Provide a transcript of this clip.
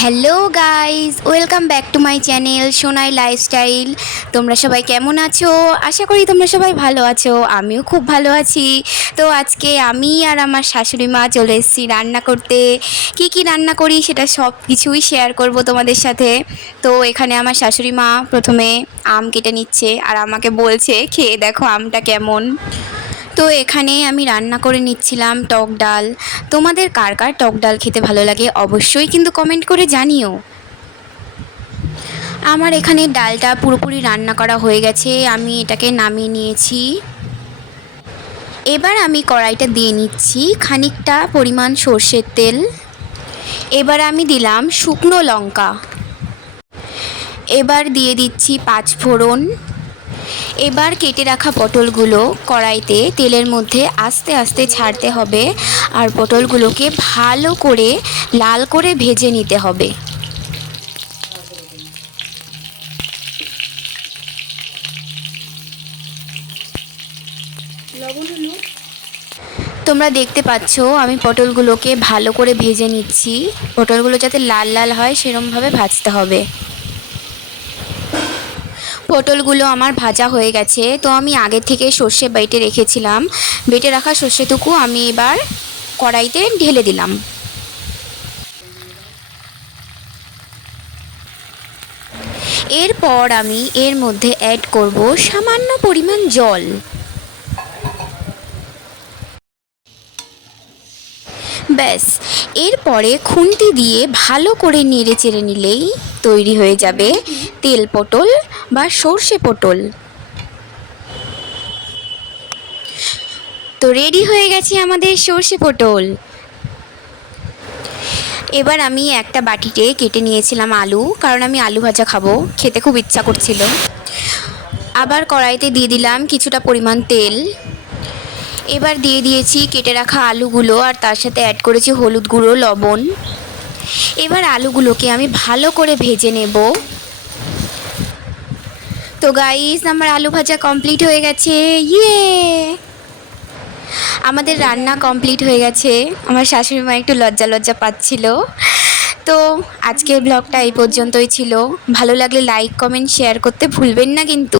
Hello guys, welcome back to my channel Sonai lifestyle. তোমরা সবাই কেমন আছো? আশা করি তোমরা সবাই ভালো আছো। আমিও খুব ভালো আছি। তো আজকে আমি আর আমার শাশুড়ি মা চলে এসেছি রান্না করতে। কি রান্না করি সেটা সব কিছুই শেয়ার করব তোমাদের সাথে। তো এখানে আমার শাশুড়ি মা প্রথমে আম কেটে নিচ্ছে আর আমাকে বলছে খেয়ে দেখো আমটা কেমন। তো এখানে আমি রান্না করে নিচ্ছিলাম টক ডাল। তোমাদের কার কার টক ডাল খেতে ভালো লাগে অবশ্যই কিন্তু কমেন্ট করে জানিও। আমার এখানে ডালটা পুরোপুরি রান্না করা হয়ে গেছে, আমি এটাকে নামিয়ে নিয়েছি। এবার আমি কড়াইটা দিয়ে নিচ্ছি খানিকটা পরিমাণ সর্ষের তেল। এবার আমি দিলাম শুকনো লঙ্কা। এবার দিয়ে দিচ্ছি পাঁচ ফোড়ন। এবার কেটে রাখা পটলগুলো কড়াইতে তেলের মধ্যে আস্তে আস্তে ছাড়তে হবে আর পটলগুলোকে ভালো করে লাল করে ভেজে নিতে হবে। তোমরা দেখতে পাচ্ছ আমি পটলগুলোকে ভালো করে ভেজে নিচ্ছি। পটলগুলো যাতে লাল লাল হয় সেরকমভাবে ভাজতে হবে। পটলগুলো আমার ভাজা হয়ে গেছে, তো আমি আগে থেকে সর্ষে বেটে রেখেছিলাম। বেটে রাখা সর্ষেটুকু আমি এবার কড়াইতে ঢেলে দিলাম। এরপর আমি এর মধ্যে অ্যাড করব সামান্য পরিমাণ জল। ব্যাস, এরপরে খুন্তি দিয়ে ভালো করে নেড়ে চেড়ে নিলেই তৈরি হয়ে যাবে তেল পটল বা সর্ষে পটল। তো রেডি হয়ে গেছে আমাদের সর্ষে পটল। এবার আমি একটা বাটিতে কেটে নিয়েছিলাম আলু, কারণ আমি আলু ভাজা খাবো, খেতে খুব ইচ্ছা করছিল। আবার কড়াইতে দিয়ে দিলাম কিছুটা পরিমাণ তেল। এবার দিয়ে দিয়েছি কেটে রাখা আলুগুলো আর তার সাথে অ্যাড করেছি হলুদ গুঁড়ো, লবণ। এবার আলুগুলোকে আমি ভালো করে ভেজে নেব। তো গাইস, আমার আলু ভাজা কমপ্লিট হয়ে গেছে। ইয়ে, আমাদের রান্না কমপ্লিট হয়ে গেছে। আমার শাশুড়ি মা একটু লজ্জা লজ্জা পাচ্ছিল। তো আজকের ব্লগটা এই পর্যন্তই ছিল। ভালো লাগলে লাইক কমেন্ট শেয়ার করতে ভুলবেন না কিন্তু।